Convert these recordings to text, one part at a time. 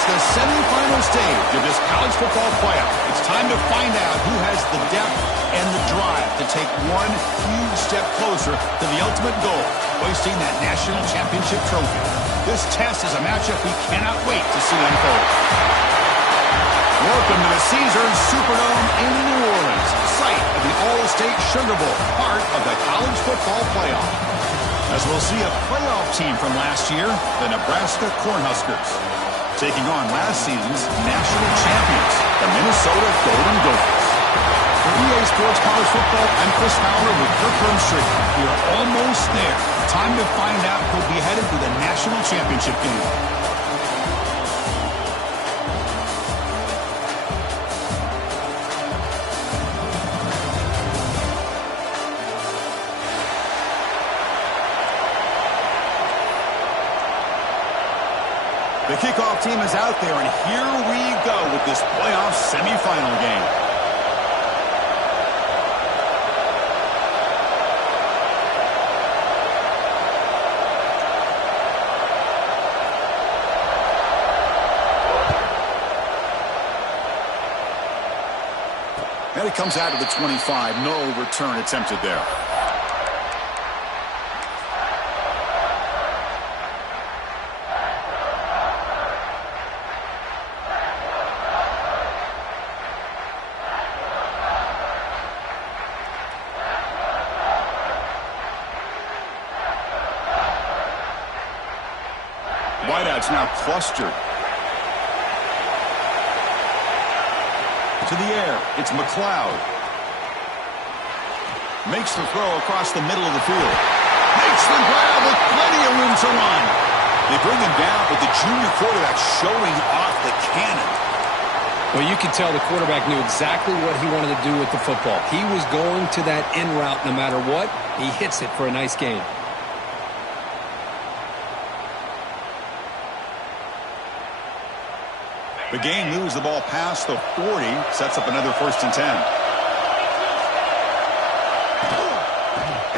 It's the semifinal stage of this college football playoff. It's time to find out who has the depth and the drive to take one huge step closer to the ultimate goal, hoisting that national championship trophy. This test is a matchup we cannot wait to see unfold. Welcome to the Caesars Superdome in New Orleans, site of the All-State Sugar Bowl, part of the college football playoff. As we'll see a playoff team from last year, the Nebraska Cornhuskers, taking on last season's national champions, the Minnesota Golden Gophers. For EA Sports College Football, I'm Chris Fowler with Kirk Herbstreit. We are almost there. Time to find out who'll be headed to the national championship game. The kickoff team is out there, and here we go with this playoff semifinal game. And it comes out of the 25. No return attempted there. Wideouts now clustered. To the air, it's McLeod. Makes the throw across the middle of the field. Makes the grab with plenty of room to run. They bring him down, but the junior quarterback showing off the cannon. Well, you could tell the quarterback knew exactly what he wanted to do with the football. He was going to that in route no matter what. He hits it for a nice gain. The game moves the ball past the 40, sets up another 1st and 10.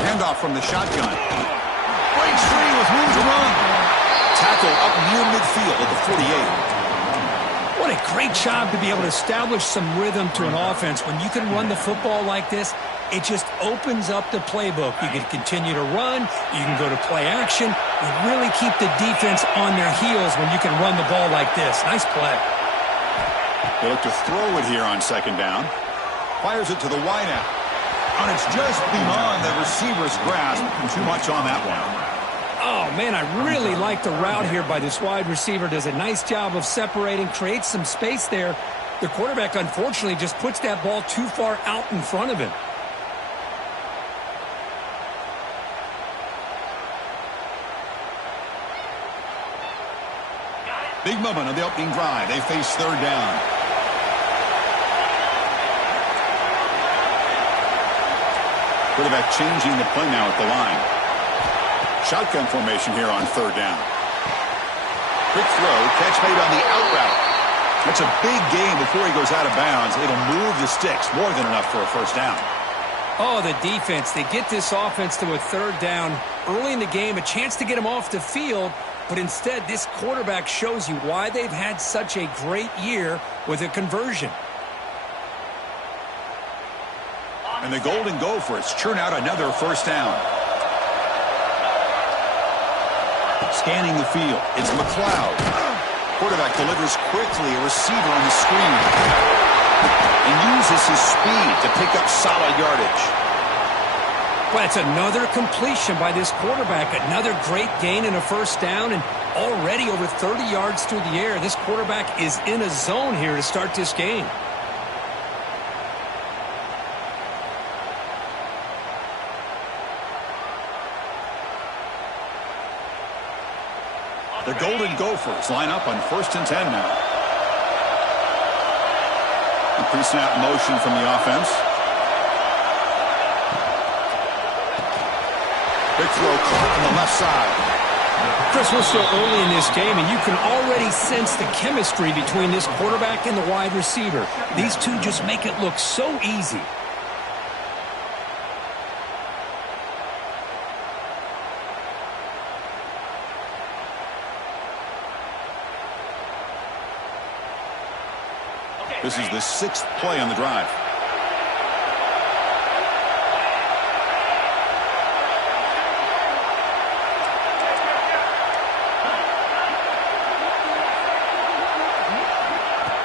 Handoff from the shotgun. Breaks free with room to run. Tackle up near midfield at the 48. What a great job to be able to establish some rhythm to an offense. When you can run the football like this, it just opens up the playbook. You can continue to run. You can go to play action. You really keep the defense on their heels when you can run the ball like this. Nice play. They look to throw it here on 2nd down. Fires it to the wideout. And it's just beyond the receiver's grasp. Too much on that one. Oh, man, I really like the route here by this wide receiver. Does a nice job of separating, creates some space there. The quarterback, unfortunately, just puts that ball too far out in front of him. Big moment on the opening drive. They face 3rd down. Quarterback changing the play now at the line. Shotgun formation here on 3rd down. Quick throw, catch made on the out route. That's a big gain before he goes out of bounds. It'll move the sticks, more than enough for a 1st down. Oh, the defense. They get this offense to a 3rd down early in the game, a chance to get him off the field. But instead, this quarterback shows you why they've had such a great year with a conversion. And the Golden Gophers churn out another 1st down. Scanning the field, it's McLeod. Quarterback delivers quickly, a receiver on the screen. And uses his speed to pick up solid yardage. Well, it's another completion by this quarterback. Another great gain and a 1st down, and already over 30 yards through the air. This quarterback is in a zone here to start this game. The Golden Gophers line up on 1st and 10 now. The pre-snap motion from the offense. Big throw caught on the left side. Chris, we're still early in this game, and you can already sense the chemistry between this quarterback and the wide receiver. These two just make it look so easy. This is the 6th play on the drive.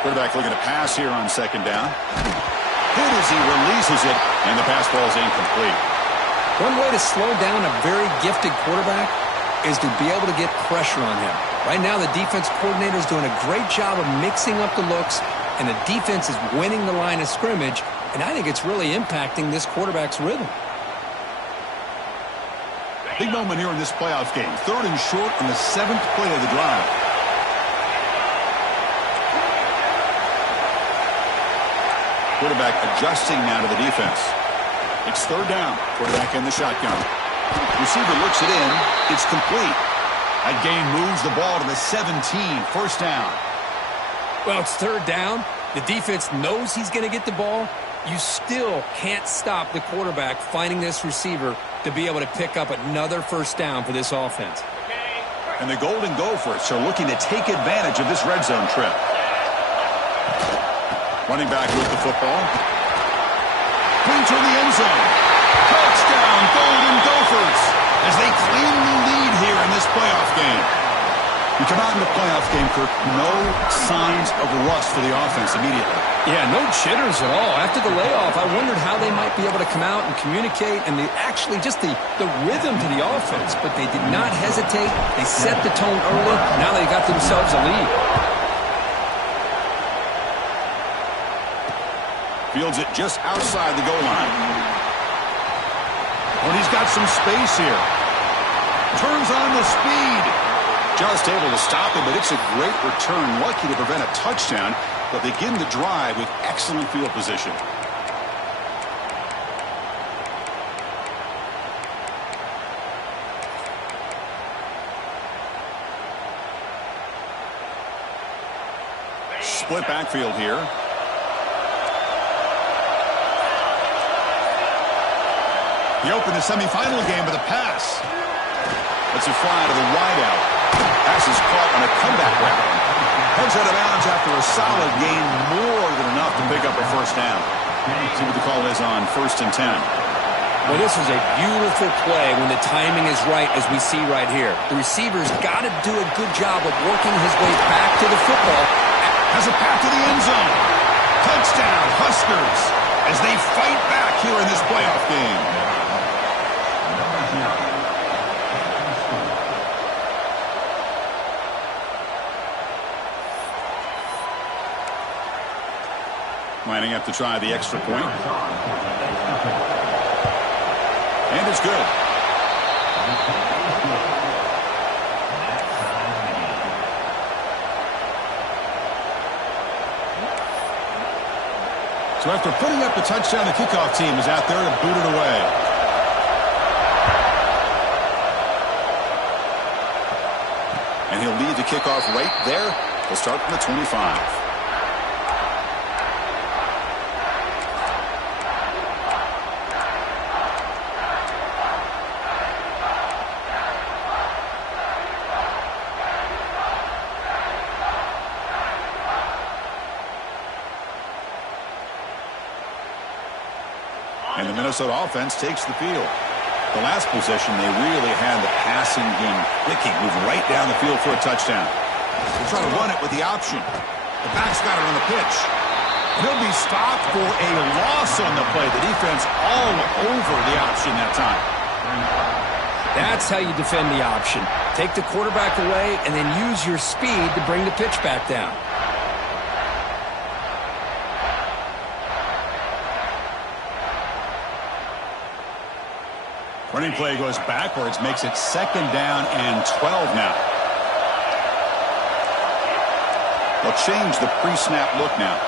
Quarterback looking to pass here on 2nd down. Hit as he releases it, and the pass ball is incomplete. One way to slow down a very gifted quarterback is to be able to get pressure on him. Right now, the defense coordinator is doing a great job of mixing up the looks, and the defense is winning the line of scrimmage, and I think it's really impacting this quarterback's rhythm. Big moment here in this playoff game. 3rd and short on the 7th play of the drive. Quarterback adjusting now to the defense. It's 3rd down. Quarterback in the shotgun. Receiver looks it in. It's complete. That gain moves the ball to the 17. 1st down. Well, it's 3rd down. The defense knows he's going to get the ball. You still can't stop the quarterback finding this receiver to be able to pick up another 1st down for this offense. And the Golden Gophers are looking to take advantage of this red zone trip. Running back with the football. Clean to the end zone. Touchdown, Golden Gophers, as they claim the lead here in this playoff game. You come out in the playoff game, Kirk, no signs of rust for the offense immediately. Yeah, no jitters at all. After the layoff, I wondered how they might be able to come out and communicate, and actually just the rhythm to the offense. But they did not hesitate. They set the tone early. Now they got themselves a lead. Fields it just outside the goal line. Well, he's got some space here. Turns on the speed. Just able to stop him, but it's a great return. Lucky to prevent a touchdown, but begin the drive with excellent field position. Split backfield here. He opened the semifinal game with a pass. It's a fly to the wideout. Pass is caught on a comeback route. Heads out of bounds after a solid gain, more than enough to pick up a 1st down. See what the call is on 1st and 10. Well, this is a beautiful play when the timing is right, as we see right here. The receiver's got to do a good job of working his way back to the football. Has a path to the end zone. Touchdown, Huskers, as they fight back here in this playoff game. Lining up to try the extra point. And it's good. So after putting up the touchdown, the kickoff team is out there to boot it away. And he'll lead the kickoff right there. He'll start from the 25. And the Minnesota offense takes the field. The last possession, they really had the passing game clicking, move right down the field for a touchdown. They're trying to run it with the option. The back's got it on the pitch. He'll be stopped for a loss on the play. The defense all over the option that time. That's how you defend the option. Take the quarterback away and then use your speed to bring the pitch back down. Running play goes backwards, makes it 2nd down and 12 now. They'll change the pre-snap look now.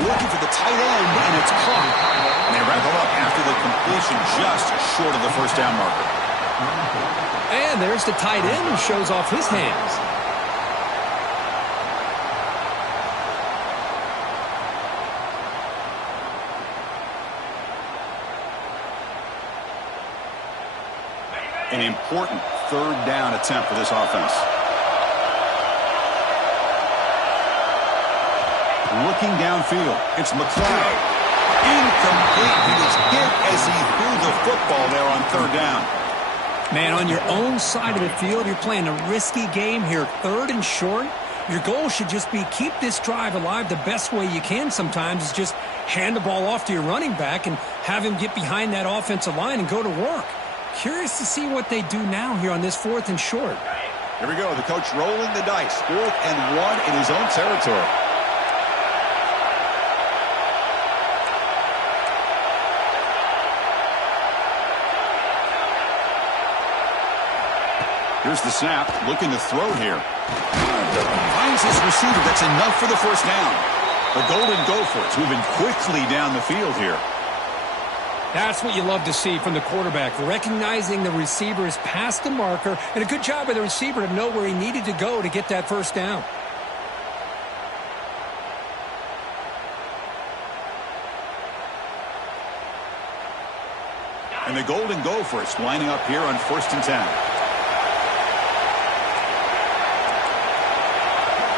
Looking for the tight end, and it's caught. And they wrap him up after the completion, just short of the 1st down marker. And there's the tight end who shows off his hands. An important 3rd down attempt for this offense. looking downfield. It's McLeod. Incomplete. He was hit as he threw the football there on third down. Man, on your own side of the field, you're playing a risky game here. 3rd and short. Your goal should just be keep this drive alive the best way you can sometimes is just hand the ball off to your running back and have him get behind that offensive line and go to work. Curious to see what they do now here on this 4th and short. Here we go. The coach rolling the dice. 4th and 1 in his own territory. Here's the snap, looking to throw here. Finds his receiver. That's enough for the first down. The Golden Gophers moving quickly down the field here. That's what you love to see from the quarterback, recognizing the receiver is past the marker, and a good job by the receiver to know where he needed to go to get that first down. And the Golden Gophers lining up here on 1st and 10.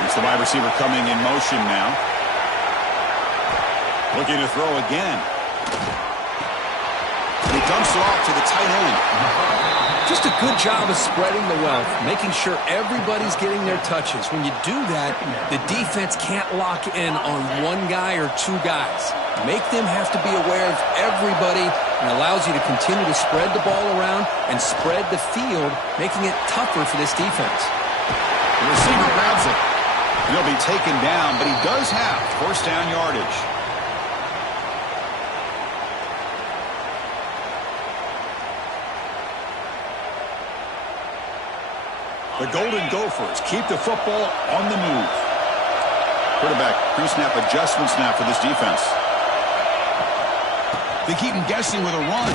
It's the wide receiver coming in motion now. Looking to throw again. He dumps it off to the tight end. Just a good job of spreading the wealth, making sure everybody's getting their touches. When you do that, the defense can't lock in on one guy or 2 guys. Make them have to be aware of everybody and allows you to continue to spread the ball around and spread the field, making it tougher for this defense. The receiver grabs it. He'll be taken down, but he does have first down yardage. The Golden Gophers keep the football on the move. Quarterback pre-snap adjustments now for this defense. They keep him guessing with a run.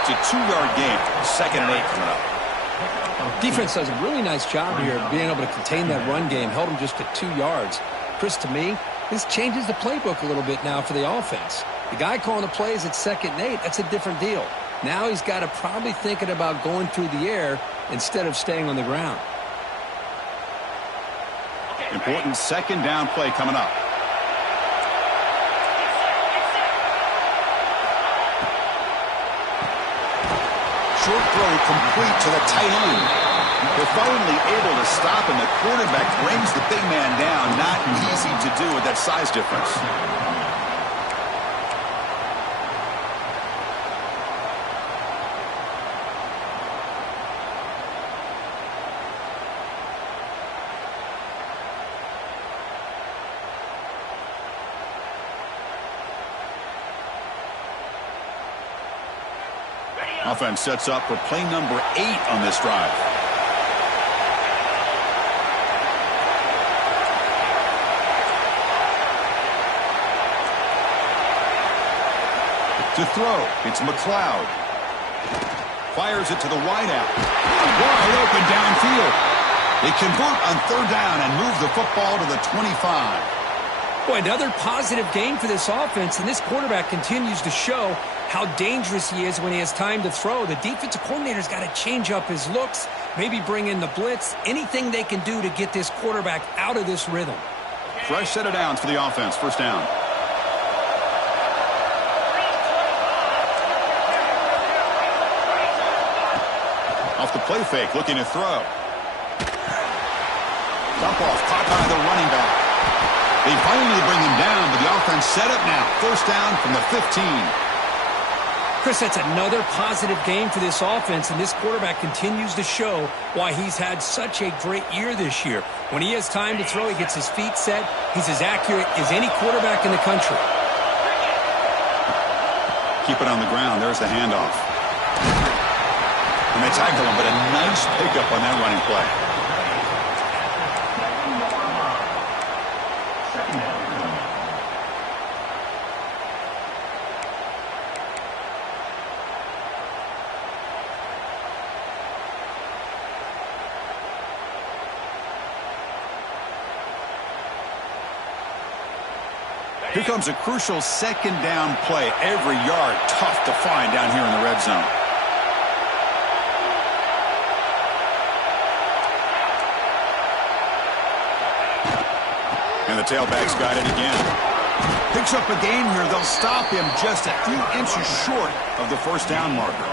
It's a 2-yard gain. 2nd and 8 coming up. Defense does a really nice job here of being able to contain that run game, held them just to 2 yards. Chris, to me, this changes the playbook a little bit now for the offense. The guy calling the plays at 2nd and 8, that's a different deal. Now he's got to probably thinking about going through the air instead of staying on the ground. Important 2nd down play coming up. Short throw complete to the tight end. They're finally able to stop, and the quarterback brings the big man down. Not easy to do with that size difference. Offense sets up for play number 8 on this drive. To throw, it's McLeod. Fires it to the wideout. Wide open downfield. They convert on 3rd down and move the football to the 25. Boy, another positive game for this offense, and this quarterback continues to show how dangerous he is when he has time to throw. The defensive coordinator's got to change up his looks, maybe bring in the blitz, anything they can do to get this quarterback out of this rhythm. Fresh set of downs for the offense. First down. Off the play fake, looking to throw. Dump off, caught by the running back. They finally bring him down, but the offense set up now. First down from the 15. Chris, that's another positive game for this offense, and this quarterback continues to show why he's had such a great year this year. When he has time to throw, he gets his feet set. He's as accurate as any quarterback in the country. Keep it on the ground. There's the handoff. And they tackle him, but a nice pickup on that running play. Here comes a crucial 2nd down play. Every yard tough to find down here in the red zone. And And the tailback's got it again. Picks up a gain here. They'll stop him just a few inches short of the first down marker.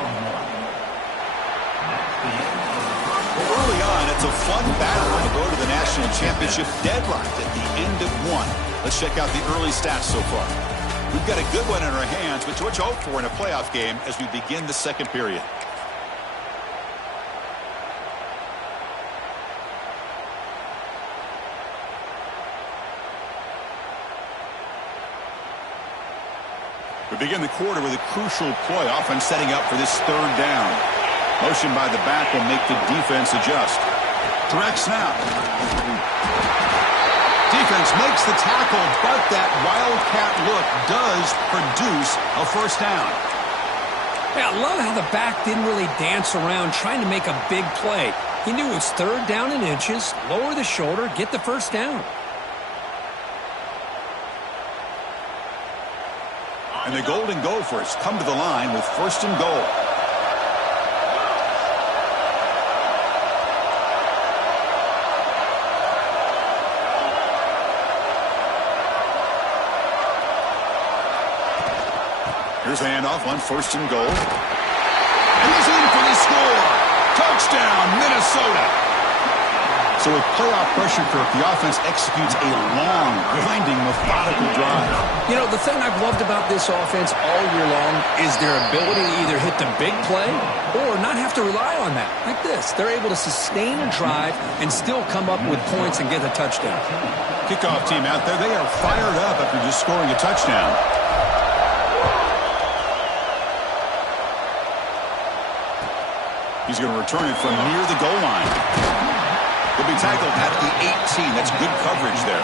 Early on, it's a fun battle to go to the national championship deadlocked at the end of one. Let's check out the early stats so far. We've got a good one in our hands, which what you hope for in a playoff game as we begin the second period. We begin the quarter with a crucial play, often setting up for this third down. Motion by the back will make the defense adjust. Direct snap. Defense makes the tackle, but that wildcat look does produce a first down. Yeah, I love how the back didn't really dance around trying to make a big play. He knew it was third down in inches, lower the shoulder, get the first down. And the Golden Gophers come to the line with first and goal. Here's the handoff on first and goal. And he's in for the score. Touchdown, Minnesota. So with playoff pressure, Kirk, the offense executes a long, grinding, methodical drive. You know, the thing I've loved about this offense all year long is their ability to either hit the big play or not have to rely on that. Like this. They're able to sustain a drive and still come up with points and get a touchdown. Kickoff team out there, they are fired up after just scoring a touchdown. He's going to return it from near the goal line. He'll be tackled at the 18. That's good coverage there.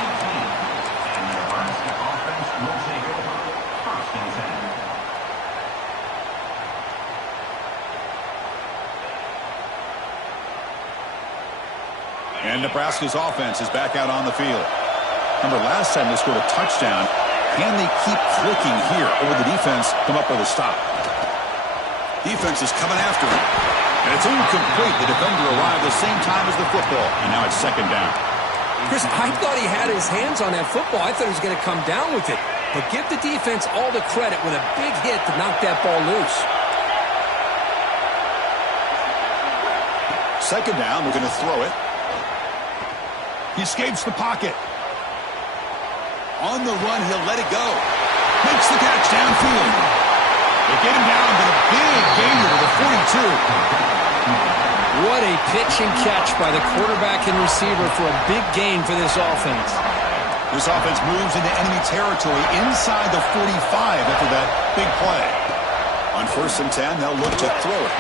And Nebraska's offense is back out on the field. Remember, last time they scored a touchdown. Can they keep clicking here? Or will the defense come up with a stop? Defense is coming after him. And it's incomplete. The defender arrived the same time as the football. And now it's second down. Chris, I thought he had his hands on that football. I thought he was going to come down with it. But give the defense all the credit with a big hit to knock that ball loose. Second down, we're going to throw it. He escapes the pocket. On the run, he'll let it go. Makes the catch downfield. They get him down, but a big gainer to the 42. What a pitch and catch by the quarterback and receiver for a big gain for this offense. This offense moves into enemy territory inside the 45 after that big play. On 1st and 10, they'll look to throw it.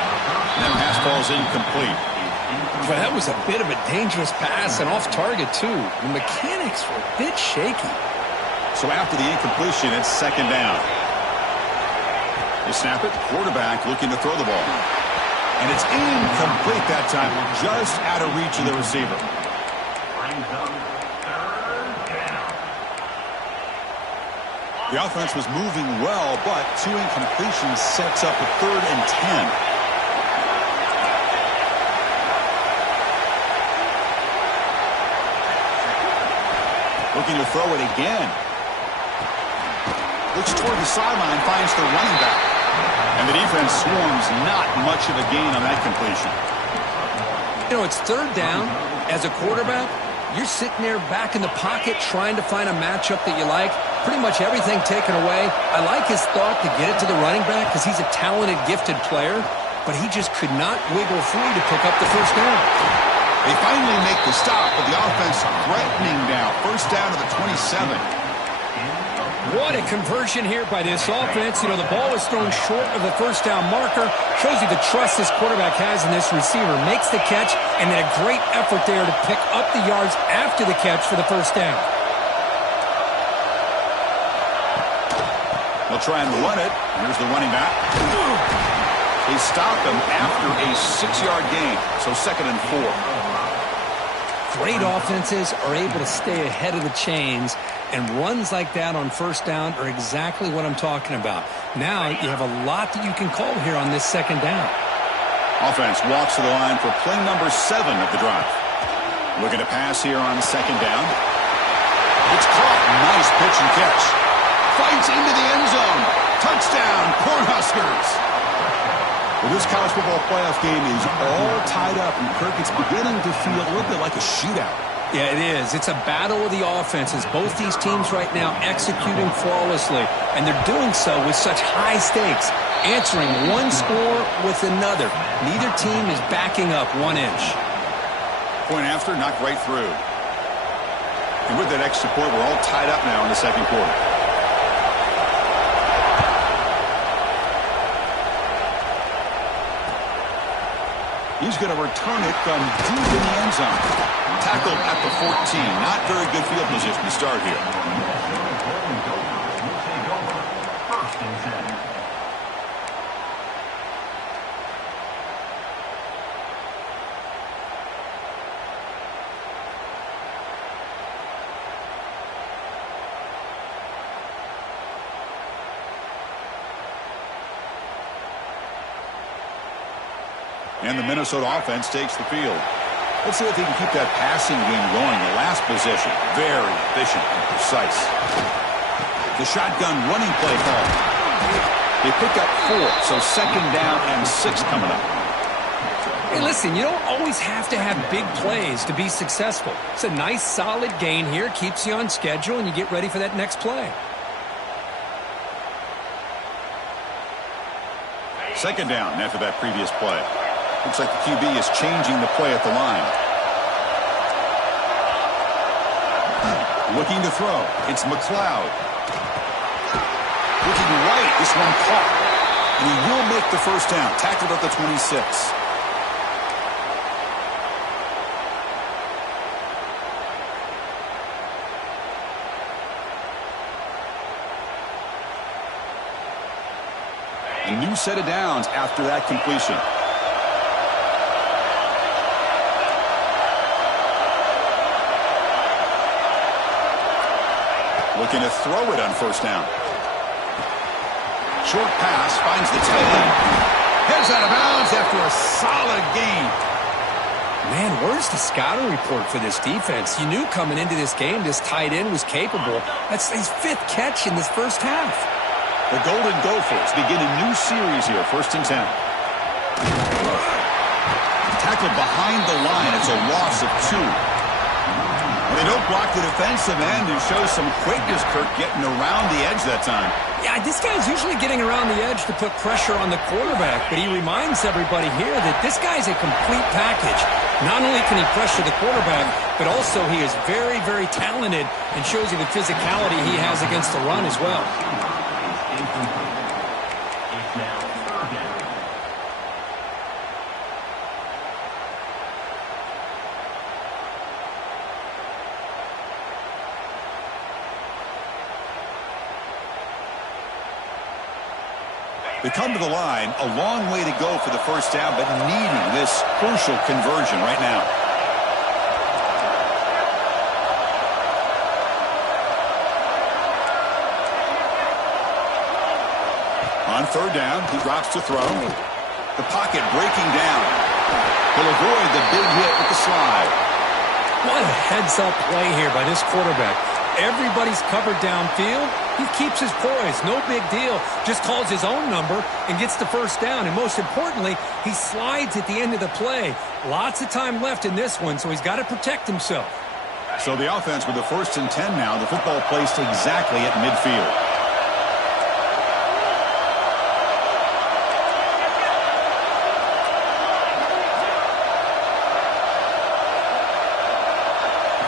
And that pass ball's incomplete. But that was a bit of a dangerous pass and off target, too. The mechanics were a bit shaky. So after the incompletion, it's second down. They snap it. Quarterback looking to throw the ball. And it's incomplete that time, just out of reach of the receiver. The offense was moving well, but 2 incompletions sets up a 3rd and 10. Looking to throw it again. Looks toward the sideline, finds the running back. And the defense swarms, not much of a gain on that completion. You know, it's third down. As a quarterback, you're sitting there back in the pocket trying to find a matchup that you like. Pretty much everything taken away. I like his thought to get it to the running back because he's a talented, gifted player. But he just could not wiggle free to pick up the first down. They finally make the stop, but the offense threatening now. First down to the 27. What a conversion here by this offense. You know, the ball is thrown short of the first down marker. Shows you the trust this quarterback has in this receiver. Makes the catch, and then a great effort there to pick up the yards after the catch for the first down. They'll try and run it. Here's the running back. They stop him after a 6-yard gain. So 2nd and 4. Great offenses are able to stay ahead of the chains, and runs like that on first down are exactly what I'm talking about. Now you have a lot that you can call here on this second down. Offense walks to the line for play number 7 of the drive. Looking to pass here on second down. It's caught. Nice pitch and catch. Fights into the end zone. Touchdown, Cornhuskers. Well, this college football playoff game is all tied up, and Kirk, it's beginning to feel a little bit like a shootout. Yeah, it is. It's a battle of the offenses. Both these teams right now executing flawlessly, and they're doing so with such high stakes, answering one score with another. Neither team is backing up 1 inch. Point after, knocked right through. And with that extra point, we're all tied up now in the second quarter. He's going to return it from deep in the end zone. Tackled at the 14. Not very good field position to start here. And the Minnesota offense takes the field. Let's see if they can keep that passing game going. The last possession, very efficient and precise. The shotgun running play call. They pick up 4, so second down and 6 coming up. Hey, listen, you don't always have to have big plays to be successful. It's a nice, solid gain here. Keeps you on schedule, and you get ready for that next play. Second down after that previous play. Looks like the QB is changing the play at the line. Looking to throw. It's McLeod. Looking right. This one caught. And he will make the first down. Tackled at the 26. A new set of downs after that completion. Looking to throw it on first down. Short pass finds the tight end. Heads out of bounds after a solid gain. Man, where's the scouting report for this defense? You knew coming into this game this tight end was capable. That's his 5th catch in this first half. The Golden Gophers begin a new series here, 1st and 10. Tackled behind the line. It's a loss of 2. They don't block the defensive end and show some quickness, Kirk, getting around the edge that time. Yeah, this guy's usually getting around the edge to put pressure on the quarterback, but he reminds everybody here that this guy's a complete package. Not only can he pressure the quarterback, but also he is very, very talented and shows you the physicality he has against the run as well. They come to the line, a long way to go for the first down, but needing this crucial conversion right now. On third down, he drops to throw. The pocket breaking down. He'll avoid the big hit with the slide. What a heads-up play here by this quarterback. Everybody's covered downfield. He keeps his poise. No big deal. Just calls his own number and gets the first down. And most importantly, he slides at the end of the play. Lots of time left in this one, so he's got to protect himself. So the offense with the 1st and 10 now. The football placed exactly at midfield.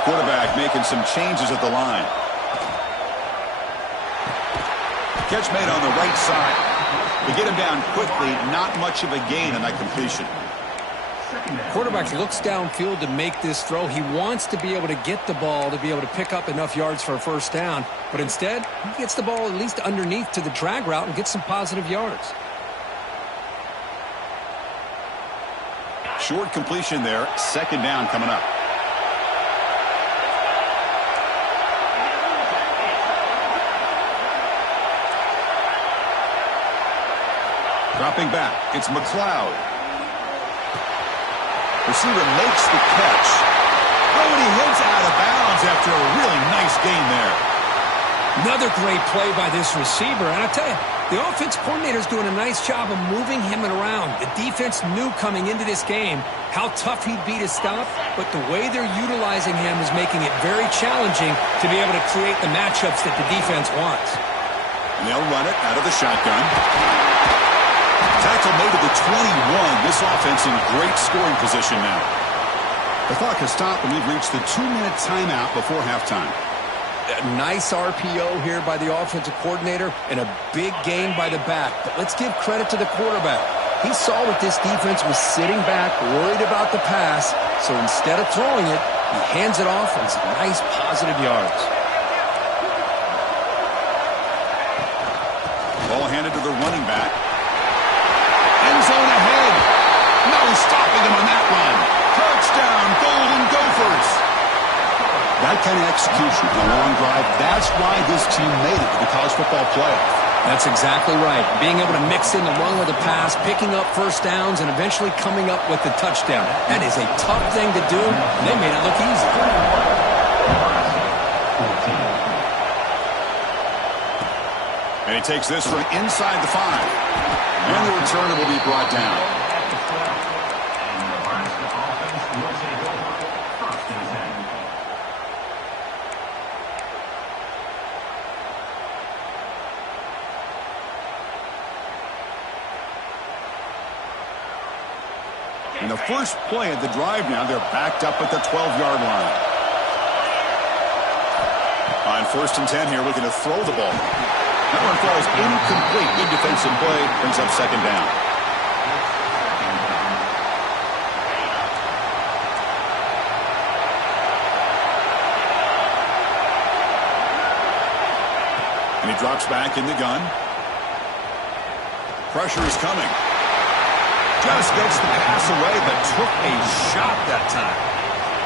Quarterback making some changes at the line. Catch made on the right side. To get him down quickly, not much of a gain on that completion. Quarterback looks downfield to make this throw. He wants to be able to get the ball to be able to pick up enough yards for a first down. But instead, he gets the ball at least underneath to the drag route and gets some positive yards. Short completion there. Second down coming up. Dropping back, it's McLeod. Receiver makes the catch. Oh, and he heads out of bounds. yards after a really nice gain there. Another great play by this receiver. And I'll tell you, the offense coordinator is doing a nice job of moving him around. The defense knew coming into this game how tough he'd be to stop, but the way they're utilizing him is making it very challenging to be able to create the matchups that the defense wants. And they'll run it out of the shotgun. Tackle made to the 21. This offense in great scoring position now. The clock has stopped, and we've reached the 2-minute timeout before halftime. A nice RPO here by the offensive coordinator and a big gain by the back. But let's give credit to the quarterback. He saw that this defense was sitting back, worried about the pass, so instead of throwing it, he hands it off on some nice positive yards. Ball handed to the running back. End zone ahead. No stopping him on that run. Touchdown, Golden Gophers. That kind of execution on a long drive, that's why this team made it to the college football playoff. That's exactly right. Being able to mix in the run with the pass, picking up first downs, and eventually coming up with the touchdown. That is a tough thing to do, and they made it look easy. And he takes this from inside the 5. And the return will be brought down. In the first play of the drive now, they're backed up at the 12-yard line. On 1st and 10 here, looking to throw the ball. That one falls incomplete. Good defensive play, brings up 2nd down. And he drops back in the gun. Pressure is coming. Just gets the pass away, but took a shot that time.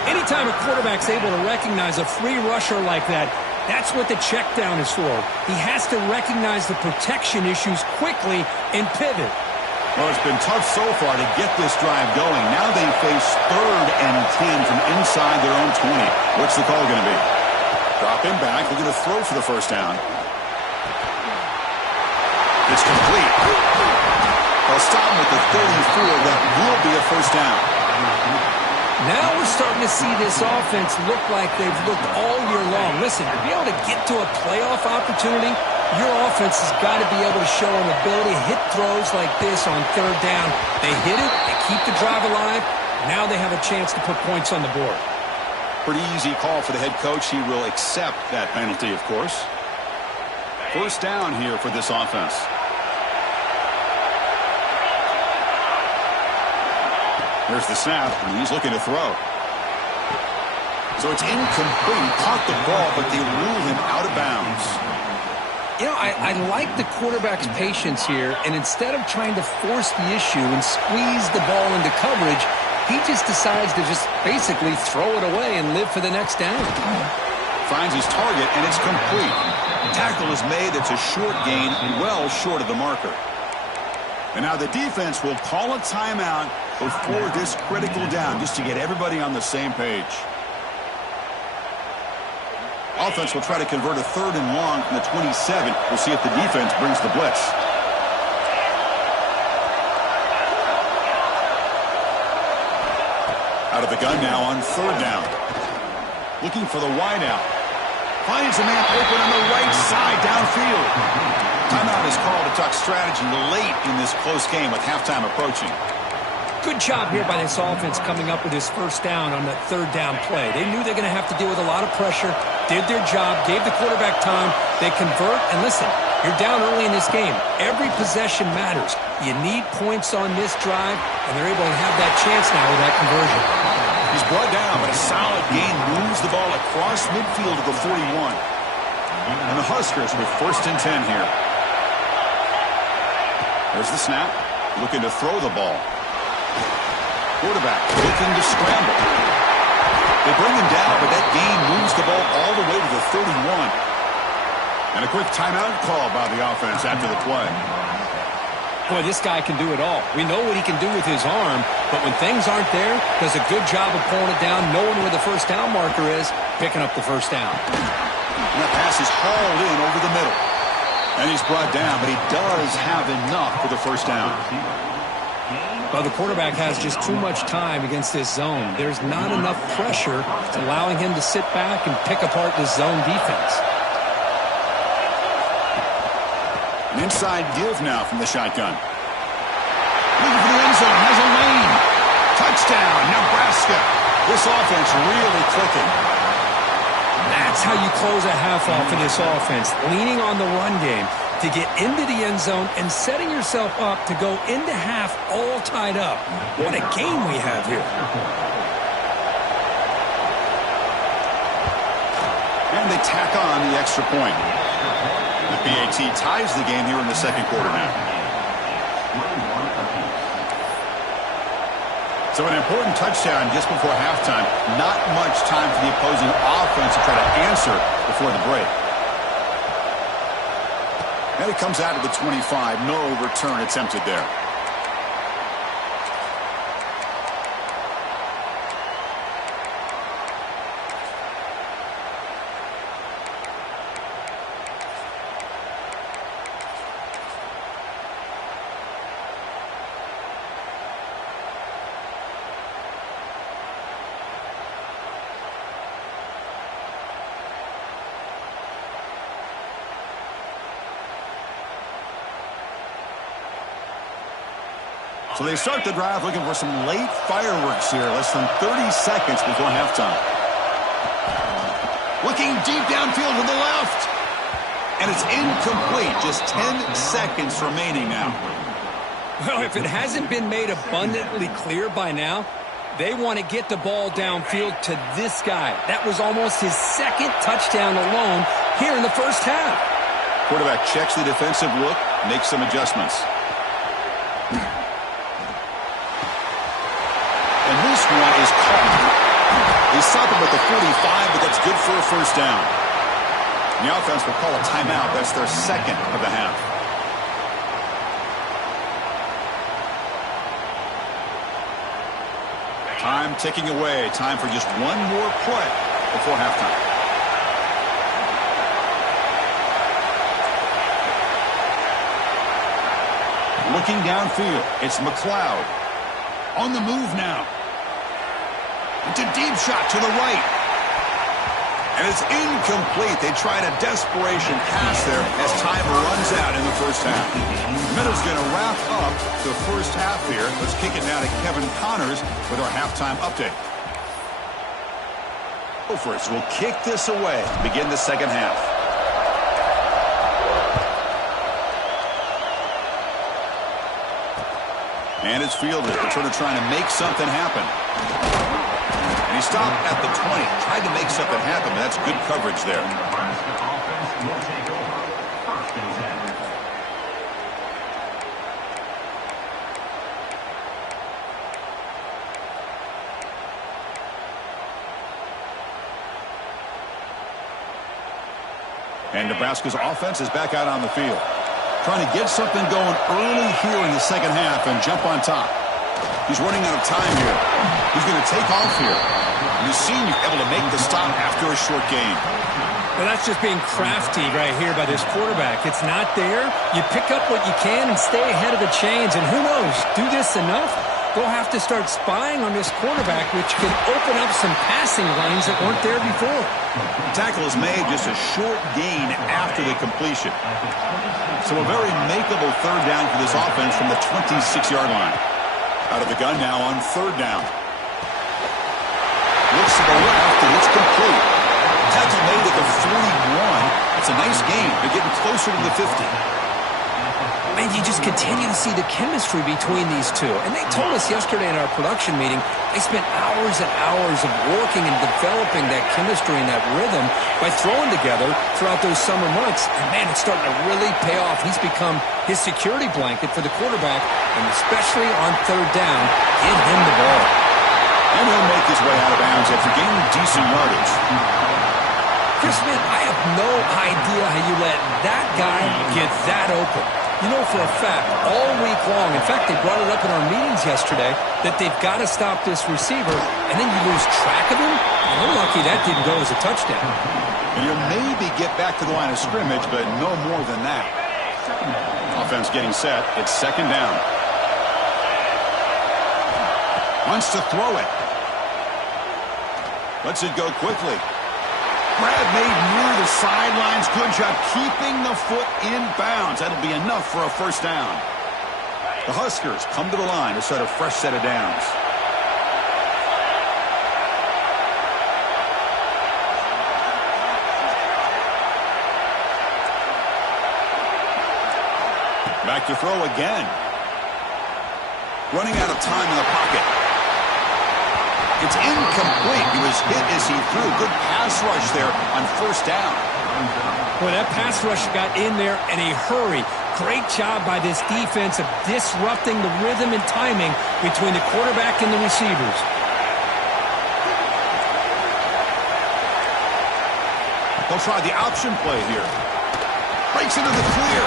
Anytime a quarterback's able to recognize a free rusher like that, that's what the check down is for. He has to recognize the protection issues quickly and pivot. Well, it's been tough so far to get this drive going. Now they face 3rd and 10 from inside their own 20. What's the call going to be? Drop him back. They're going to throw for the 1st down. It's complete. They'll stop him with the 34. That will be a 1st down. Now we're starting to see this offense look like they've looked all year long. Listen, to be able to get to a playoff opportunity, your offense has got to be able to show an ability to hit throws like this on 3rd down. They hit it, they keep the drive alive. Now they have a chance to put points on the board. Pretty easy call for the head coach. He will accept that penalty, of course. 1st down here for this offense. There's the snap, and he's looking to throw. So it's incomplete. Caught the ball, but they ruled him out of bounds. You know, I like the quarterback's patience here, and instead of trying to force the issue and squeeze the ball into coverage, he just decides to just basically throw it away and live for the next down. Finds his target, and it's complete. Tackle is made. It's a short gain, well short of the marker. And now the defense will call a timeout before this critical down, just to get everybody on the same page. Offense will try to convert a 3rd and long from the 27. We'll see if the defense brings the blitz. Out of the gun now on 3rd down. Looking for the wideout. Finds a man open on the right side downfield. Timeout is called to talk strategy late in this close game with halftime approaching. Good job here by this offense coming up with his 1st down on that 3rd down play. They knew they're going to have to deal with a lot of pressure, did their job, gave the quarterback time. They convert, and listen, you're down early in this game. Every possession matters. You need points on this drive, and they're able to have that chance now with that conversion. He's brought down, but a solid gain moves the ball across midfield to the 41. And the Huskers with 1st and 10 here. There's the snap, looking to throw the ball. Quarterback looking to scramble. They bring him down, but that gain moves the ball all the way to the 31. And a quick timeout call by the offense after the play. Boy, this guy can do it all. We know what he can do with his arm, but when things aren't there, does a good job of pulling it down, knowing where the first down marker is, picking up the first down. And that pass is hauled in over the middle. And he's brought down, but he does have enough for the first down. Well, the quarterback has just too much time against this zone. There's not enough pressure allowing him to sit back and pick apart this zone defense. An inside give now from the shotgun. Looking for the end zone, has a lane. Touchdown, Nebraska. This offense really clicking. That's how you close a half off in this offense, leaning on the run game to get into the end zone and setting yourself up to go into half all tied up. What a game we have here. And they tack on the extra point. The PAT ties the game here in the second quarter now. So an important touchdown just before halftime. Not much time for the opposing offense to try to answer before the break. And it comes out to the 25. No return attempted there. So they start the drive looking for some late fireworks here. Less than 30 seconds before halftime. Looking deep downfield to the left. And it's incomplete. Just 10 seconds remaining now. Well, if it hasn't been made abundantly clear by now, they want to get the ball downfield to this guy. That was almost his second touchdown alone here in the first half. Quarterback checks the defensive look, makes some adjustments. And this one is caught. They stop him at the 45, but that's good for a first down. And the offense will call a timeout. That's their second of the half. Time ticking away. Time for just one more play before halftime. Looking downfield, it's McLeod. On the move now. It's a deep shot to the right. And it's incomplete. They tried a desperation pass there as time runs out in the first half. Minutes going to wrap up the first half here. Let's kick it now to Kevin Connors with our halftime update. Gophers will kick this away to begin the second half. And it's fielded. Returner trying to make something happen. And he stopped at the 20. Tried to make something happen, but that's good coverage there. And Nebraska's offense is back out on the field. Trying to get something going early here in the second half and jump on top. He's running out of time here. He's going to take off here. And he's seen you able to make the stop after a short gain. Well, that's just being crafty right here by this quarterback. It's not there. You pick up what you can and stay ahead of the chains. And who knows, do this enough, they'll have to start spying on this quarterback, which can open up some passing lanes that weren't there before. The tackle is made just a short gain after the completion. So a very makeable third down for this offense from the 26-yard line. Out of the gun now on third down. Looks to the left, and it's complete. Tackle made at the 41. It's a nice gain. They're getting closer to the 50. Man, you just continue to see the chemistry between these two. And they told us yesterday in our production meeting, they spent hours and hours of working and developing that chemistry and that rhythm by throwing together throughout those summer months. And, man, it's starting to really pay off. He's become his security blanket for the quarterback, and especially on third down, get him the ball. And he'll make his way out of bounds after gaining decent yardage. Chris, man, I have no idea how you let that guy get that open. You know for a fact, all week long, in fact, they brought it up in our meetings yesterday, that they've got to stop this receiver, and then you lose track of him? We're lucky that didn't go as a touchdown. And you'll maybe get back to the line of scrimmage, but no more than that. Offense getting set. It's second down. Wants to throw it. Lets it go quickly. Grab made near the sidelines. Good job keeping the foot in bounds. That'll be enough for a first down. The Huskers come to the line to start a fresh set of downs. Back to throw again. Running out of time in the pocket. It's incomplete. He was hit as he threw. Good pass rush there on first down. Boy, that pass rush got in there in a hurry. Great job by this defense of disrupting the rhythm and timing between the quarterback and the receivers. They'll try the option play here. Breaks into the clear.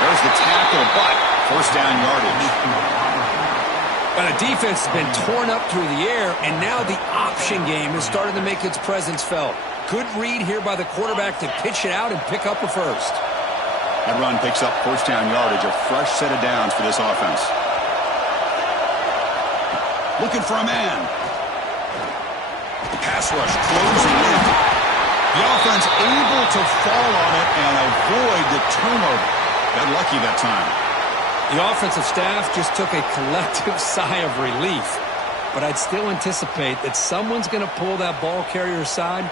There's the tackle, but first down yardage. But the defense has been torn up through the air, and now the option game is starting to make its presence felt. Good read here by the quarterback to pitch it out and pick up a first. That run picks up first down yardage, a fresh set of downs for this offense. Looking for a man. Pass rush closing in. The offense able to fall on it and avoid the turnover. Got lucky that time. The offensive staff just took a collective sigh of relief. But I'd still anticipate that someone's going to pull that ball carrier aside,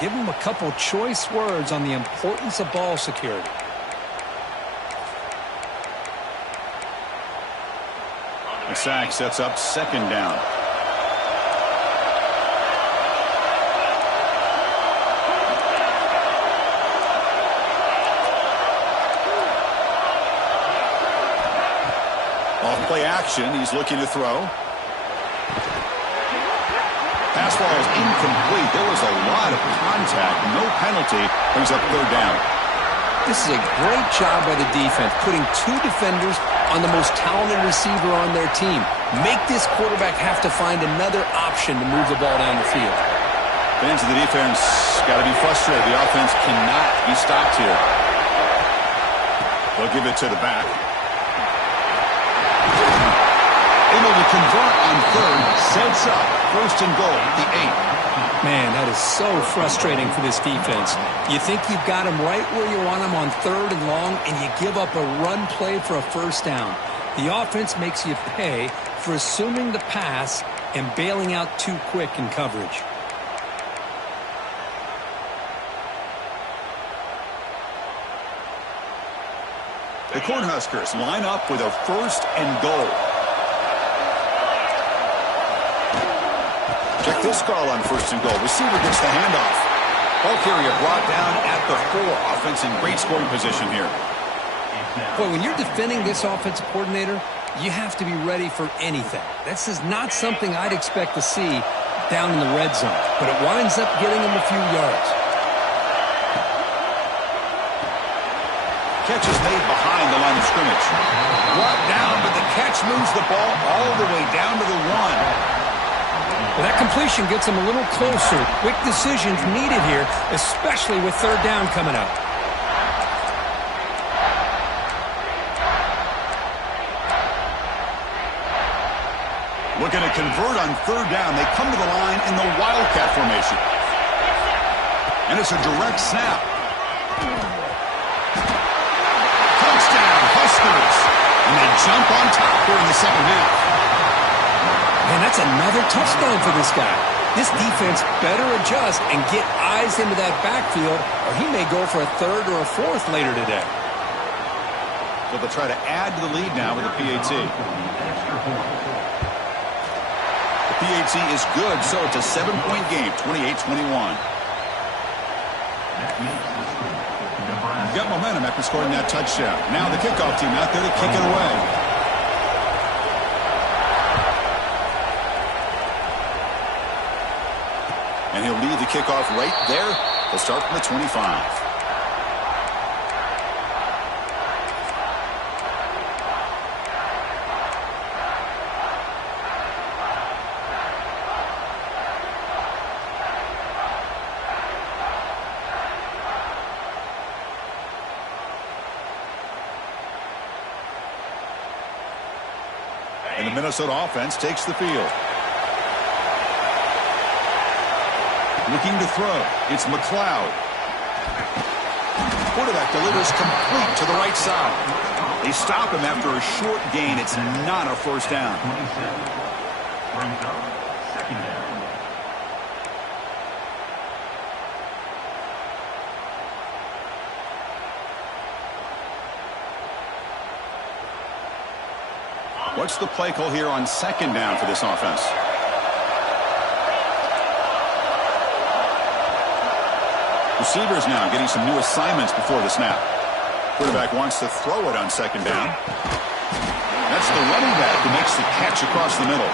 give him a couple choice words on the importance of ball security. The sack sets up second down. Off-play action. He's looking to throw. Pass ball is incomplete. There was a lot of contact. No penalty. Brings up third down. This is a great job by the defense, putting two defenders on the most talented receiver on their team. Make this quarterback have to find another option to move the ball down the field. Fans of the defense got to be frustrated. The offense cannot be stopped here. They'll give it to the back. Able to convert on third, sets up first and goal at the 8. Man, that is so frustrating for this defense. You think you've got him right where you want him on third and long, and you give up a run play for a first down. The offense makes you pay for assuming the pass and bailing out too quick in coverage. The Cornhuskers line up with a first and goal. Check this call on first and goal. Receiver gets the handoff. Ball carrier brought down at the 4. Offense in great scoring position here. Boy, when you're defending this offensive coordinator, you have to be ready for anything. This is not something I'd expect to see down in the red zone, but it winds up getting him a few yards. Catch is made behind the line of scrimmage. Brought down, but the catch moves the ball all the way down to the 1. Well, that completion gets them a little closer. Quick decisions needed here, especially with third down coming up. Looking to convert on third down. They come to the line in the Wildcat formation. And it's a direct snap. Touchdown, Huskers. And they jump on top here in the second half. Man, that's another touchdown for this guy. This defense better adjust and get eyes into that backfield, or he may go for a third or a fourth later today. So they'll try to add to the lead now with the PAT. The PAT is good, so it's a 7-point game, 28-21. Got momentum after scoring that touchdown. Now the kickoff team out there to kick it away. And he'll lead the kickoff right there They'll start from the 25. And the Minnesota offense takes the field. Looking to throw. It's McLeod. Quarterback delivers complete to the right side. They stop him after a short gain. It's not a first down. Brings up second down. What's the play call here on second down for this offense? Receivers now getting some new assignments before the snap. Quarterback wants to throw it on second down. That's the running back who makes the catch across the middle.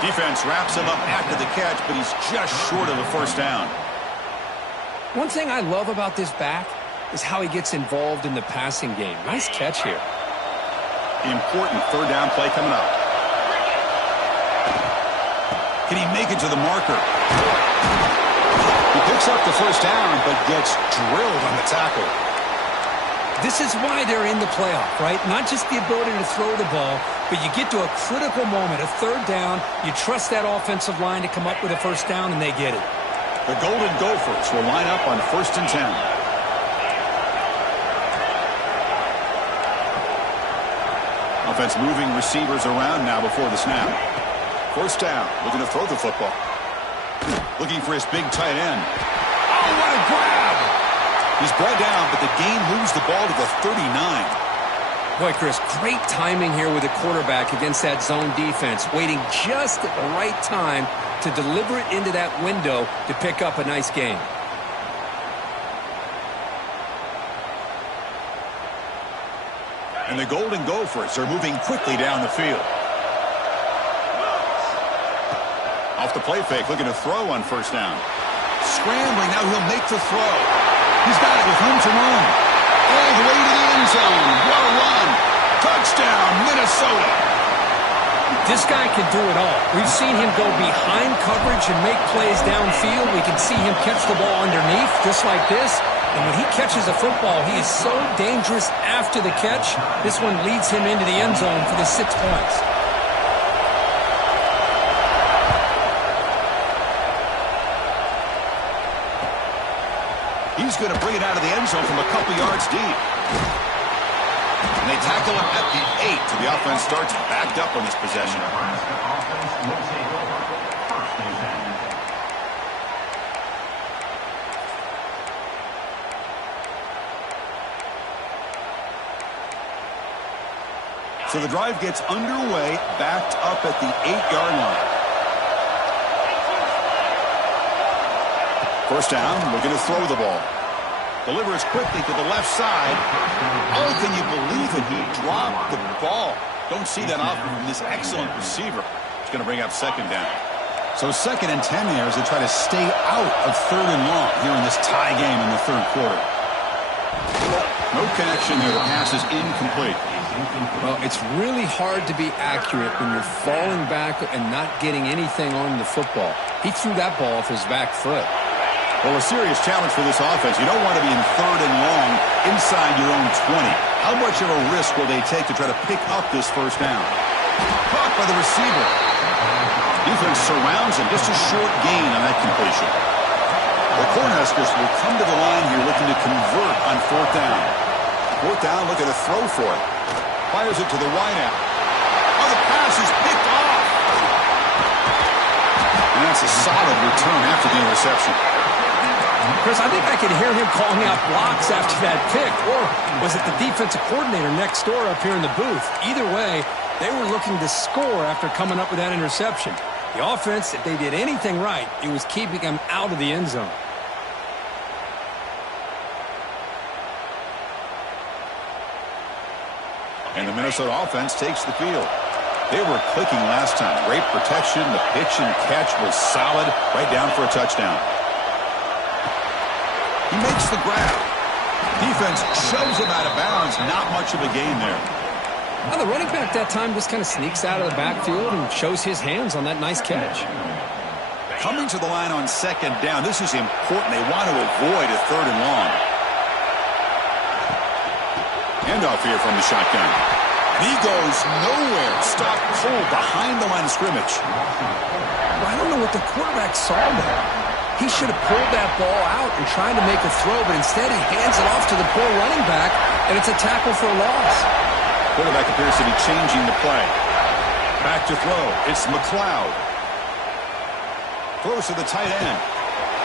Defense wraps him up after the catch, but he's just short of a first down. One thing I love about this back is how he gets involved in the passing game. Nice catch here. Important third down play coming up. Can he make it to the marker? He picks up the first down, but gets drilled on the tackle. This is why they're in the playoff, right? Not just the ability to throw the ball, but you get to a critical moment, a third down, you trust that offensive line to come up with a first down, and they get it. The Golden Gophers will line up on 1st and 10. Offense moving receivers around now before the snap. First down, looking to throw the football. Looking for his big tight end. Oh, what a grab! He's brought down, but the game moves the ball to the 39. Boy, Chris, great timing here with the quarterback against that zone defense, waiting just at the right time to deliver it into that window to pick up a nice gain. And the Golden Gophers are moving quickly down the field. Off the play fake, looking to throw on first down. Scrambling, now he'll make the throw. He's got it with room to run. All the way to the end zone. What a run. Touchdown, Minnesota. This guy can do it all. We've seen him go behind coverage and make plays downfield. We can see him catch the ball underneath, just like this. And when he catches a football, he is so dangerous after the catch. This one leads him into the end zone for the 6 points. He's going to bring it out of the end zone from a couple yards deep. And they tackle him at the 8, so the offense starts backed up on this possession. Nebraska offense will take over 1st and 10. So the drive gets underway, backed up at the 8-yard line. First down, looking to throw the ball. Delivers quickly to the left side. Oh, can you believe it? He dropped the ball. Don't see that often from this excellent receiver. It's going to bring up second down. So 2nd and 10 here as they try to stay out of 3rd and long here in this tie game in the 3rd quarter. No connection there. The pass is incomplete. Well, it's really hard to be accurate when you're falling back and not getting anything on the football. He threw that ball off his back foot. Well, a serious challenge for this offense. You don't want to be in 3rd and long inside your own 20. How much of a risk will they take to try to pick up this first down? Caught by the receiver. Defense surrounds him. Just a short gain on that completion. The Cornhuskers will come to the line here looking to convert on 4th down. 4th down, looking to throw for it. Fires it to the wideout. Oh, the pass is picked off. And that's a solid return after the interception. Chris, I think I could hear him calling out blocks after that pick. Or was it the defensive coordinator next door up here in the booth? Either way, they were looking to score after coming up with that interception. The offense, if they did anything right, it was keeping them out of the end zone. And the Minnesota offense takes the field. They were clicking last time. Great protection. The pitch and catch was solid. Right down for a touchdown. He makes the grab. Defense shoves him out of bounds. Not much of a gain there. Now the running back that time just kind of sneaks out of the backfield and shows his hands on that nice catch. Coming to the line on second down. This is important. They want to avoid a third and long. Handoff here from the shotgun. And he goes nowhere. Stopped cold behind the line of scrimmage. Well, I don't know what the quarterback saw there. He should have pulled that ball out and tried to make a throw, but instead he hands it off to the poor running back, and it's a tackle for a loss. Quarterback appears to be changing the play. Back to throw. It's McLeod. Throws to the tight end.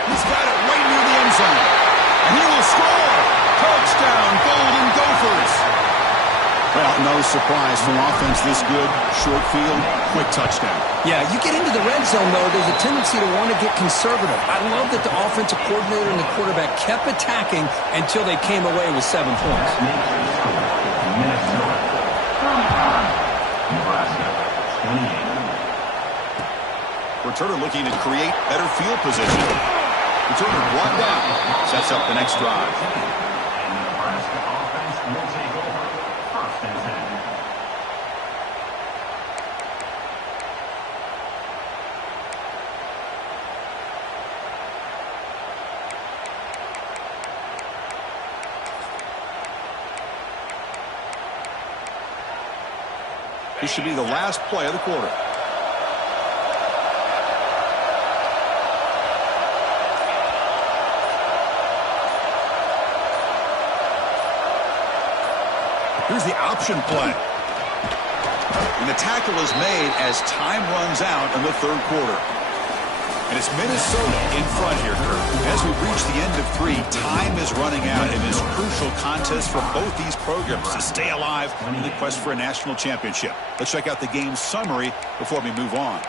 He's got it right near the end zone. And he will score. Touchdown, Golden Gophers. Well, no surprise from offense this good. Short field, quick touchdown. Yeah, you get into the red zone, though, there's a tendency to want to get conservative. I love that the offensive coordinator and the quarterback kept attacking until they came away with 7 points. Nebraska, 28. Returner looking to create better field position. Returner brought down. Sets up the next drive. And the Nebraska offense will take over. First and 10. This should be the last play of the quarter. Here's the option play. And the tackle is made as time runs out in the third quarter. And it's Minnesota in front here, Kurt. As we reach the end of 3, time is running out in this crucial contest for both these programs to stay alive in the quest for a national championship. Let's check out the game summary before we move on.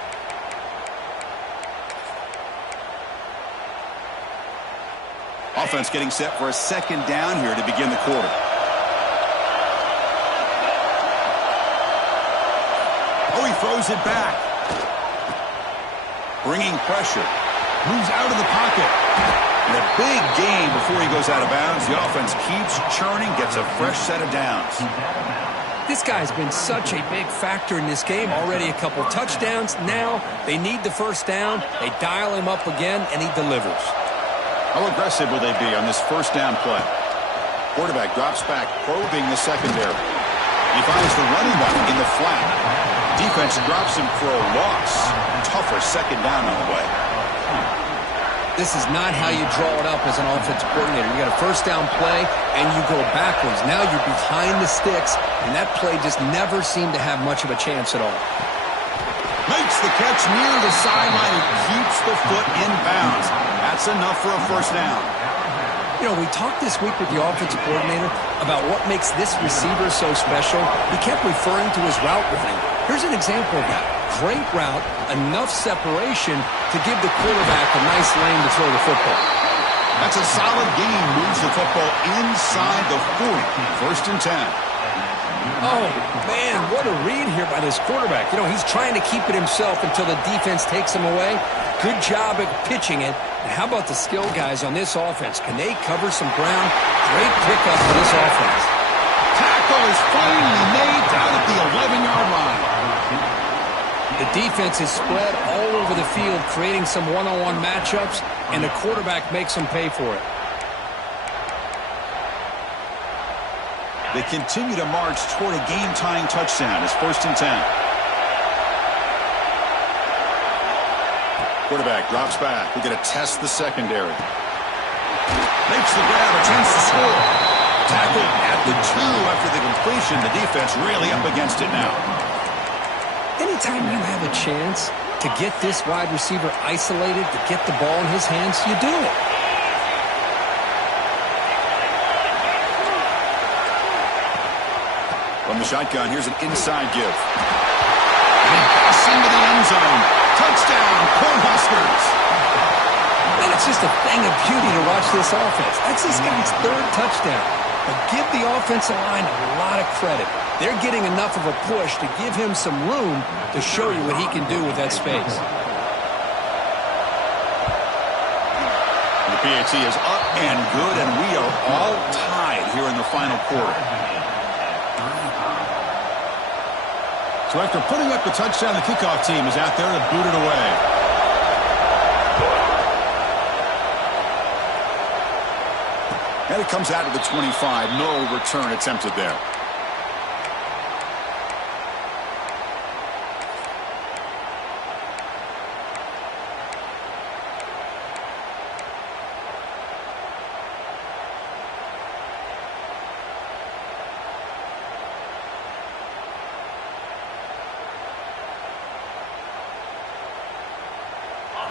Offense getting set for a second down here to begin the quarter. Oh, he throws it back. Bringing pressure. Moves out of the pocket. And a big gain before he goes out of bounds. The offense keeps churning, gets a fresh set of downs. This guy's been such a big factor in this game. Already a couple touchdowns. Now they need the first down. They dial him up again, and he delivers. How aggressive will they be on this first down play? Quarterback drops back, probing the secondary. He finds the running back in the flat. Defense drops him for a loss. Tougher second down on the way. This is not how you draw it up as an offensive coordinator. You got a first down play, and you go backwards. Now you're behind the sticks, and that play just never seemed to have much of a chance at all. Makes the catch near the sideline and keeps the foot in bounds. That's enough for a first down. You know, we talked this week with the offensive coordinator about what makes this receiver so special. He kept referring to his route running. Here's an example of that. Great route, enough separation to give the quarterback a nice lane to throw the football. That's a solid gain. Moves the football inside the 40. First and 10. Oh, man, what a read here by this quarterback. You know, he's trying to keep it himself until the defense takes him away. Good job at pitching it. And how about the skill guys on this offense? Can they cover some ground? Great pickup for this offense. Tackle is finally made down at the 11-yard line. The defense is spread all over the field, creating some one-on-one matchups, and the quarterback makes them pay for it. They continue to march toward a game-tying touchdown. It's first and 10. Quarterback drops back. We're going to test the secondary. Makes the grab, a chance to score. Tackled at the 2 after the completion. The defense really up against it now. Anytime you have a chance to get this wide receiver isolated, to get the ball in his hands, you do it. From the shotgun, here's an inside give. And he busts into the end zone. Touchdown, Cornhuskers. And it's just a thing of beauty to watch this offense. That's this guy's 3rd touchdown. But give the offensive line a lot of credit. They're getting enough of a push to give him some room to show you what he can do with that space. The PAT is up and good, and we are all tied here in the final quarter. So after putting up the touchdown, the kickoff team is out there to boot it away. And it comes out of the 25. No return attempted there.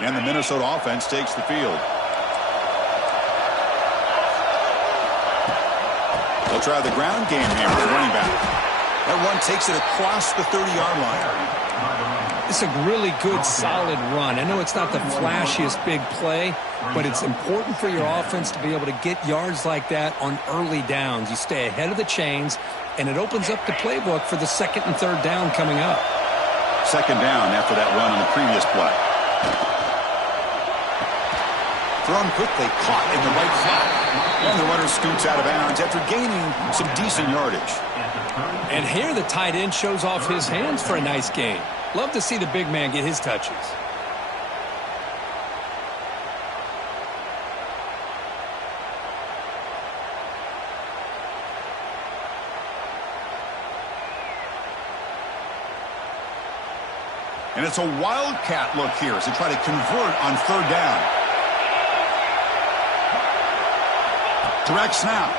And the Minnesota offense takes the field. They'll try the ground game here with the running back. That run takes it across the 30-yard line. It's a really good, solid run. I know it's not the flashiest big play, but it's important for your offense to be able to get yards like that on early downs. You stay ahead of the chains, and it opens up the playbook for the second and third down coming up. Second down after that run on the previous play. Thrown quickly, caught in the right flat. And the runner scoots out of bounds after gaining some decent yardage. And here the tight end shows off his hands for a nice gain. Love to see the big man get his touches. And it's a wildcat look here as they try to convert on third down. Direct snap.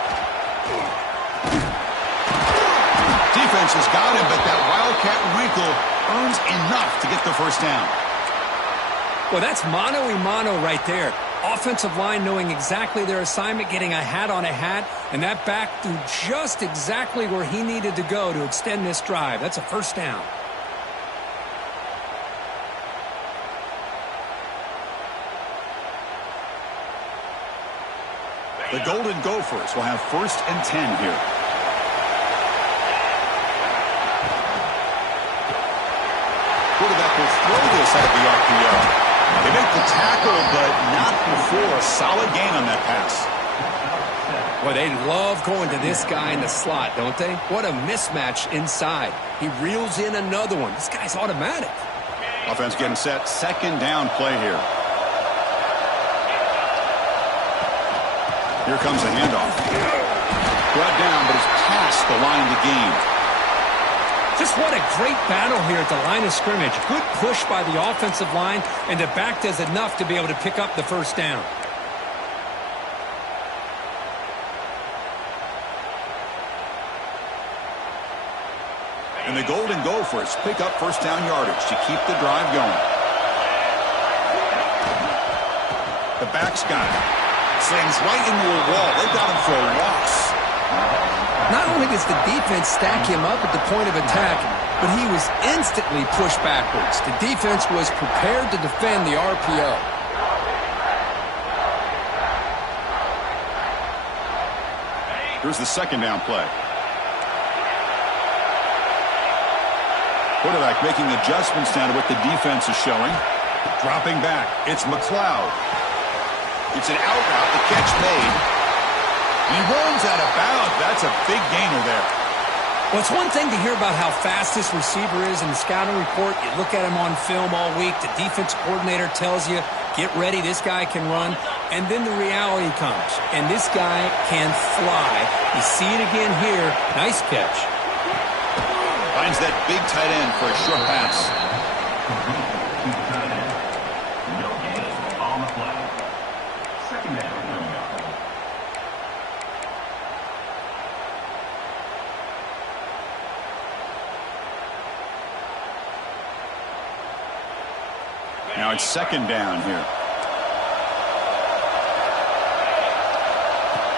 Defense has got him, but that wildcat wrinkle earns enough to get the first down. Well, that's mano-a-mano right there. Offensive line knowing exactly their assignment, getting a hat on a hat, and that back threw just exactly where he needed to go to extend this drive. That's a first down. The Golden Gophers will have 1st and 10 here. Quarterback will throw this out of the RPO. They make the tackle, but not before a solid gain on that pass. Well, they love going to this guy in the slot, don't they? What a mismatch inside. He reels in another one. This guy's automatic. Offense getting set. Second down play here. Here comes a handoff. Brought down, but it's past the line to gain. Just what a great battle here at the line of scrimmage. Good push by the offensive line, and the back does enough to be able to pick up the first down. And the Golden Gophers pick up first down yardage to keep the drive going. The back's got it. Slams right into a wall. They got him for a loss. Not only does the defense stack him up at the point of attack, but he was instantly pushed backwards. The defense was prepared to defend the RPO. Here's the second down play. Quarterback making adjustments now to what the defense is showing. Dropping back. It's McLeod. It's an out route, the catch made. He runs out of bounds. That's a big gainer there. Well, it's one thing to hear about how fast this receiver is in the scouting report. You look at him on film all week. The defense coordinator tells you, get ready, this guy can run. And then the reality comes, and this guy can fly. You see it again here. Nice catch. Finds that big tight end for a short pass. Now it's second down here.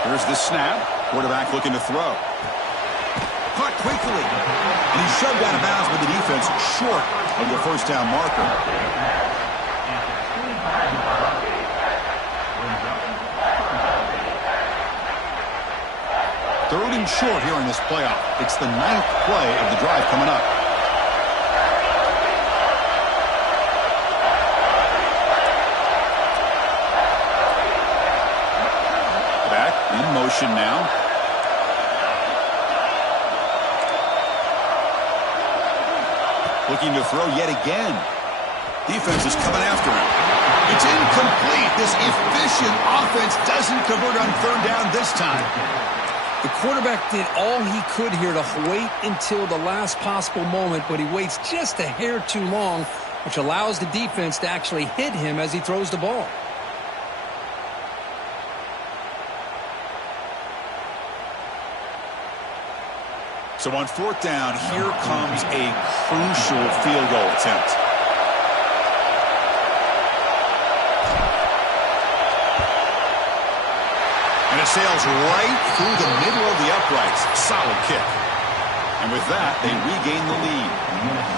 Here's the snap. Quarterback looking to throw. Caught quickly. And he's shoved out of bounds by the defense short of the first down marker. Third and short here in this playoff. It's the 9th play of the drive coming up. motion now. Looking to throw yet again. Defense is coming after him. It's incomplete. This efficient offense doesn't convert on third down this time. The quarterback did all he could here to wait until the last possible moment, but he waits just a hair too long, which allows the defense to actually hit him as he throws the ball. So on fourth down, here comes a crucial field goal attempt. And it sails right through the middle of the uprights. Solid kick. And with that, they regain the lead.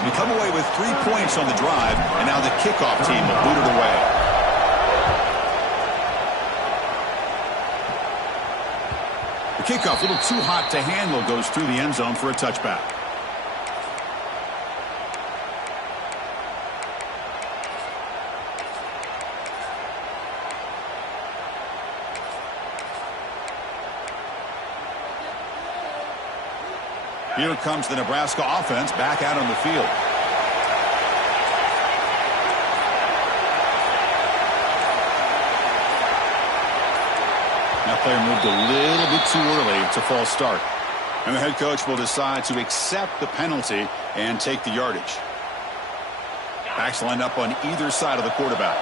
They come away with 3 points on the drive, and now the kickoff team will boot it away. The kickoff, a little too hot to handle, goes through the end zone for a touchback. Here comes the Nebraska offense back out on the field. That player moved a little bit too early. It's a false start. And the head coach will decide to accept the penalty and take the yardage. Backs lined up on either side of the quarterback.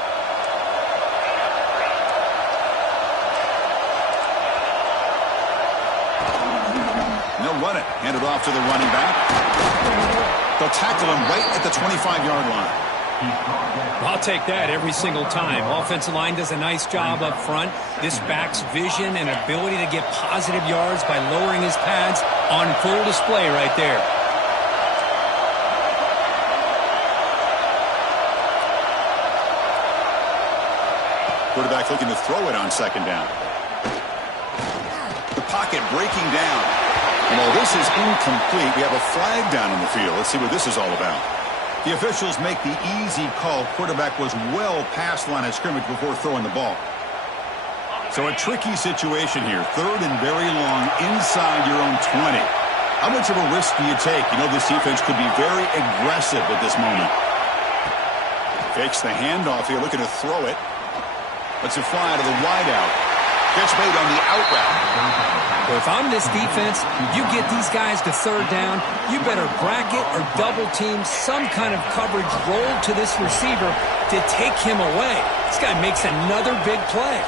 And they'll run it. Hand it off to the running back. They'll tackle him right at the 25-yard line. I'll take that every single time. Offensive line does a nice job up front. This back's vision and ability to get positive yards by lowering his pads on full display right there. Quarterback looking to throw it on second down. The pocket breaking down. And while this is incomplete, we have a flag down on the field. Let's see what this is all about. The officials make the easy call. Quarterback was well past line of scrimmage before throwing the ball. So a tricky situation here. Third and very long inside your own 20. How much of a risk do you take? You know this defense could be very aggressive at this moment. Fakes the handoff here, looking to throw it. Lets it fly to the wideout. Catch made on the out route. Well, if I'm this defense, you get these guys to third down, you better bracket or double team some kind of coverage roll to this receiver to take him away. This guy makes another big play.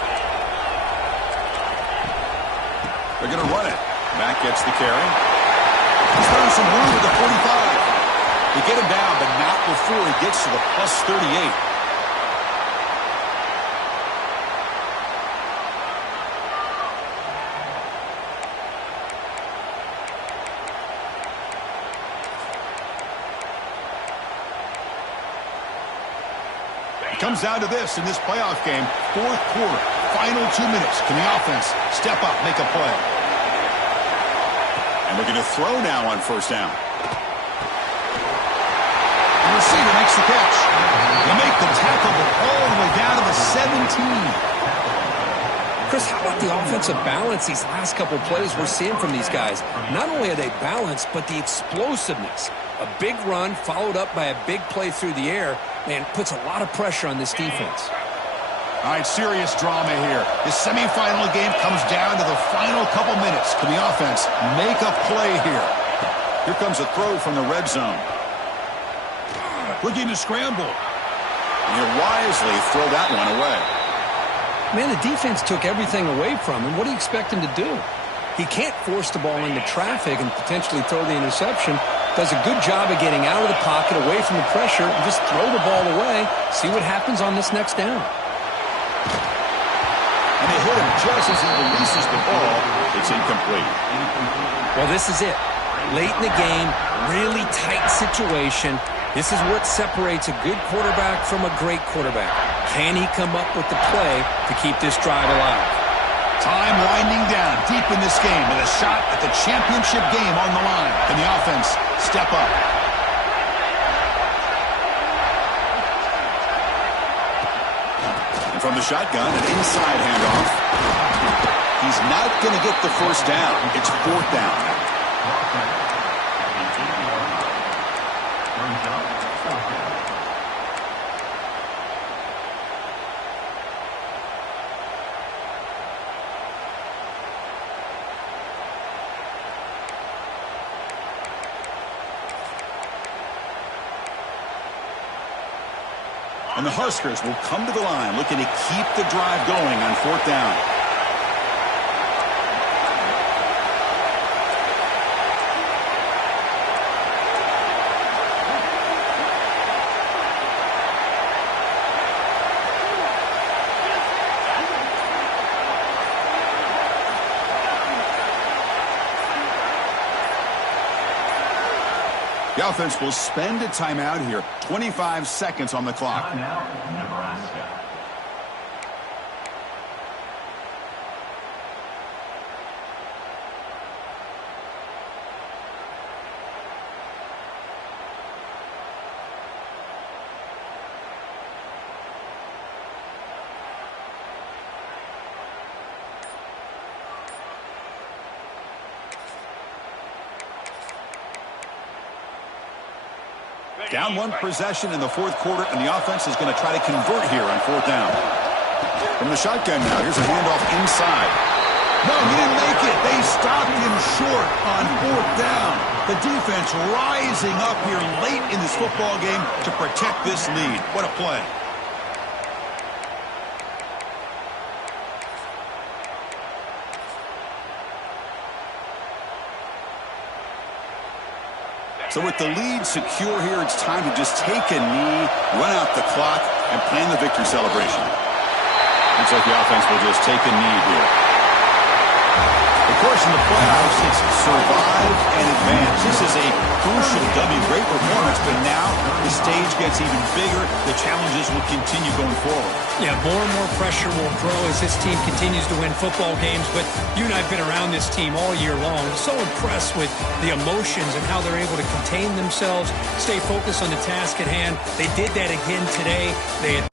They're going to run it. Matt gets the carry. He's throwing some room at the 45. They get him down, but not before he gets to the plus 38. Comes down to this in this playoff game. Fourth quarter, final 2 minutes. Can the offense step up, make a play? And looking to throw now on first down. The receiver makes the catch. They make the tackle, but all the way down to the 17. Chris, how about the offensive balance these last couple plays we're seeing from these guys? Not only are they balanced, but the explosiveness. A big run followed up by a big play through the air, man, puts a lot of pressure on this defense. All right, serious drama here. This semifinal game comes down to the final couple minutes. Can the offense make a play here? Here comes a throw from the red zone. Looking to scramble. And he'll wisely throw that one away. Man, the defense took everything away from him. What do you expect him to do? He can't force the ball into traffic and potentially throw the interception. Does a good job of getting out of the pocket, away from the pressure, and just throw the ball away. See what happens on this next down. And they hit him just as he releases the ball. It's incomplete. Well, this is it. Late in the game, really tight situation. This is what separates a good quarterback from a great quarterback. Can he come up with the play to keep this drive alive? Time winding down deep in this game with a shot at the championship game on the line. Can the offense step up? And from the shotgun, an inside handoff. He's not going to get the first down. It's fourth down now. Brings up fourth down. And the Huskers will come to the line looking to keep the drive going on fourth down. The offense will spend a timeout here. 25 seconds on the clock. Timeout, Nebraska. Down one possession in the fourth quarter, and the offense is going to try to convert here on fourth down. From the shotgun now, here's a handoff inside. No, he didn't make it. They stopped him short on fourth down. The defense rising up here late in this football game to protect this lead. What a play. So with the lead secure here, it's time to just take a knee, run out the clock, and plan the victory celebration. Looks like the offense will just take a knee here. Of course, in the playoffs, it's survive and advance. This is a crucial W. Great performance, but now the stage gets even bigger. The challenges will continue going forward. Yeah, more and more pressure will grow as this team continues to win football games. But you and I have been around this team all year long. So impressed with the emotions and how they're able to contain themselves, stay focused on the task at hand. They did that again today. They had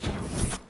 10.